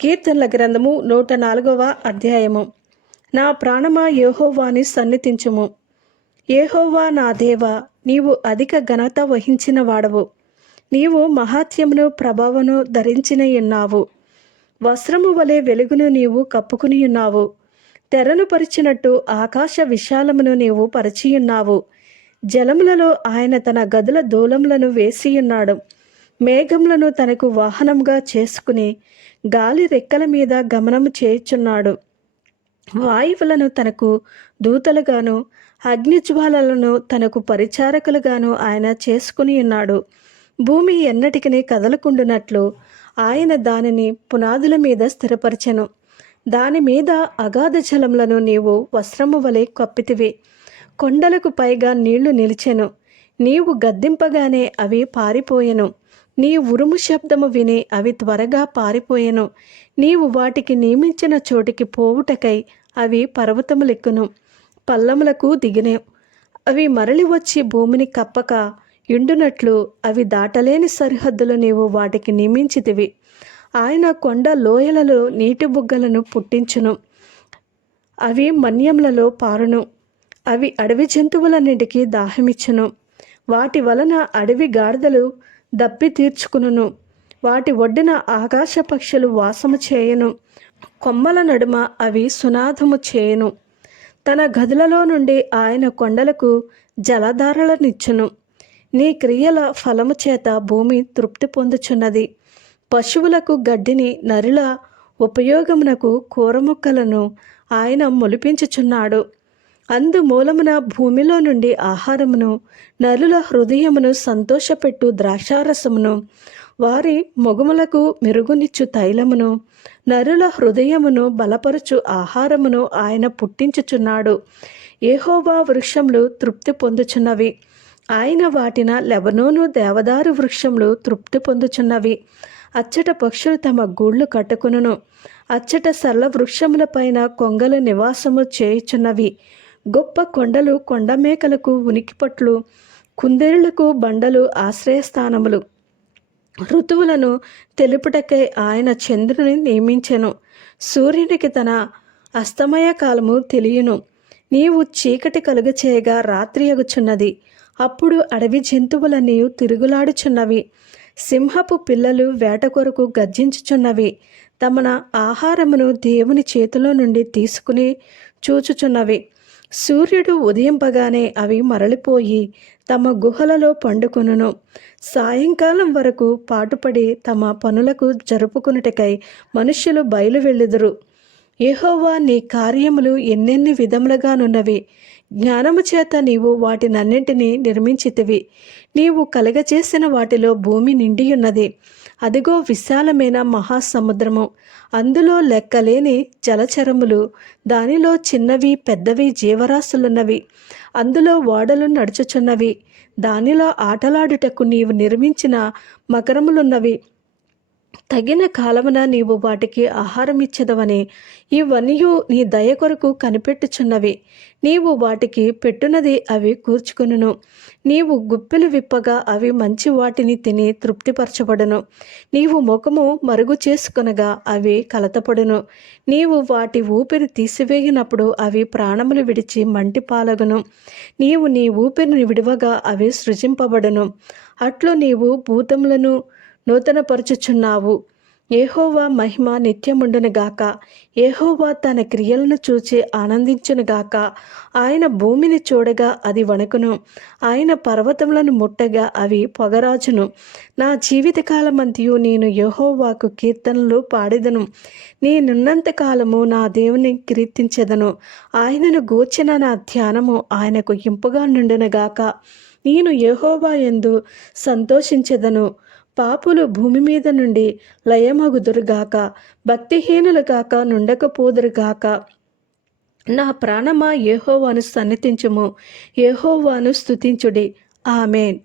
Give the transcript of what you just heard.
కీర్తనల గ్రంథము నూట నాలుగవ అధ్యాయము. నా ప్రాణమా యేహోవాని సన్నిధించుము. ఏహోవా నా దేవ నీవు అధిక ఘనత వహించిన వాడవు. నీవు మహాత్యమును ప్రభావను ధరించిన ఉన్నావు. వస్త్రము వలె వెలుగును నీవు కప్పుకుని ఉన్నావు. తెరను పరిచినట్టు ఆకాశ విశాలమును నీవు పరిచియున్నావు. జలములలో ఆయన తన గదుల దూలములను వేసియున్నాడు. మేఘములను తనకు వాహనంగా చేసుకుని గాలి రెక్కల మీద గమనము చేయుచున్నాడు. వాయువులను తనకు దూతలుగాను అగ్నిజ్వాలలను తనకు పరిచారకులుగాను ఆయన చేసుకుని ఉన్నాడు. భూమి ఎన్నటికీ కదలకుండునట్లు ఆయన దానిని పునాదుల మీద స్థిరపరచెను. దాని మీద అగాధ జలములను నీవు వస్త్రము వలె కప్పితివి. కొండలకు పైగా నీళ్ళు నిలిచెను. నీవు గద్దింపగానే అవి పారిపోయెను. నీ ఉరుము శబ్దము విని అవి త్వరగా పారిపోయెను. నీవు వాటికి నియమించిన చోటికి పోవుటకై అవి పర్వతములెక్కును పల్లములకు దిగినే. అవి మరలి వచ్చి భూమిని కప్పక ఎండునట్లు అవి దాటలేని సరిహద్దులు నీవు వాటికి నియమించితివి. ఆయన కొండ లోయలలో నీటి బుగ్గలను పుట్టించును. అవి మన్యములలో పారును. అవి అడవి జంతువులన్నిటికీ దాహమిచ్చును. వాటి వలన అడవి గాడిదలు దప్పి తీర్చుకును వాటి ఒడ్డున ఆకాశ పక్షులు వాసము చేయను. కొమ్మల నడుమ అవి సునాదము చేయను. తన గదులలో నుండి ఆయన కొండలకు జలధారలనిచ్చును. నీ క్రియల ఫలము చేత భూమి తృప్తి పొందుచున్నది. పశువులకు గడ్డిని నరుల ఉపయోగమునకు కూరముక్కలను ఆయన మొలిపించుచున్నాడు. అందు మూలమున భూమిలో నుండి ఆహారమును నరుల హృదయమును సంతోషపెట్టు ద్రాక్షారసమును వారి మొగుములకు మెరుగునిచ్చు తైలమును నరుల హృదయమును బలపరుచు ఆహారమును ఆయన పుట్టించుచున్నాడు. ఏహోబా వృక్షములు తృప్తి పొందుచున్నవి. ఆయన వాటిన లెబనోను దేవదారు వృక్షములు తృప్తి పొందుచున్నవి. అచ్చట పక్షులు తమ గూళ్ళు కట్టుకును అచ్చట సరళ వృక్షములపైన కొంగలు నివాసము చేయుచున్నవి. గొప్ప కొండలు కొండమేకలకు ఉనికిపట్లు కుందేళ్ళకు బండలు ఆశ్రయస్థానములు. ఋతువులను తెలుపుటకై ఆయన చంద్రుని నియమించెను. సూర్యునికి తన అస్తమయ కాలము తెలియను. నీవు చీకటి కలుగ చేయగా రాత్రి అగుచున్నది అప్పుడు అడవి జంతువులన్నీ తిరుగులాడుచున్నవి. సింహపు పిల్లలు వేట కొరకు గర్జించుచున్నవి. తమన ఆహారమును దేవుని చేతిలో నుండి తీసుకుని చూచుచున్నవి. సూర్యుడు ఉదయింపగానే అవి మరలిపోయి తమ గుహలలో పండుకొనును. సాయంకాలం వరకు పాటుపడి తమ పనులకు జరుపుకున్నటకై మనుష్యులు బయలు వెళ్ళుదురు యెహోవా నీ కార్యములు ఎన్నెన్ని విధములుగానున్నవి. జ్ఞానము చేత నీవు వాటినన్నింటినీ నిర్మించితివి. నీవు కలగచేసిన వాటిలో భూమి నిండియున్నది. అదిగో విశాలమైన మహాసముద్రము. అందులో లెక్కలేని జలచరములు దానిలో చిన్నవి పెద్దవి జీవరాశులున్నవి. అందులో ఓడలు నడుచుచున్నవి. దానిలో ఆటలాడుటకు నీవు నిర్మించిన మకరములున్నవి. తగిన కాలమున నీవు వాటికి ఆహారం ఇచ్చదవని ఇవన్నీ నీ దయ కొరకు కనిపెట్టుచున్నవి. నీవు వాటికి పెట్టునది అవి కూర్చుకును నీవు గుప్పెలు విప్పగా అవి మంచి వాటిని తిని తృప్తిపరచబడును. నీవు ముఖము మరుగు చేసుకొనగా అవి కలతపడును. నీవు వాటి ఊపిరి తీసివేయనప్పుడు అవి ప్రాణములు విడిచి మంటి పాలగును నీవు నీ ఊపిరిని విడివగా అవి సృజింపబడును. అట్లు నీవు భూతములను నూతనపరచుచున్నావు. ఏహోవా మహిమ నిత్యముండునుగాక. ఏహోవా తన క్రియలను చూచి ఆనందించునుగాక. ఆయన భూమిని చూడగా అది వణుకును. ఆయన పర్వతములను ముట్టగా అవి పొగరాజును. నా జీవితకాలమంతయు నేను యెహోవాకు కీర్తనలు పాడెదను. నేనున్నంత కాలము నా దేవుని కీర్తించెదను. ఆయనను గూర్చిన నా ధ్యానము ఆయనకు ఇంపుగా నుండునుగాక. నేను యహోవా ఎందు సంతోషించెదను. పాపులు భూమి మీద నుండి లయమగుదురుగాక భక్తిహీనులుగాక నుండకపోదురుగాక. నా ప్రాణమా ఏహోవాను సన్నిధించుము. ఏహోవాను స్తుతించుడి. ఆమెన్.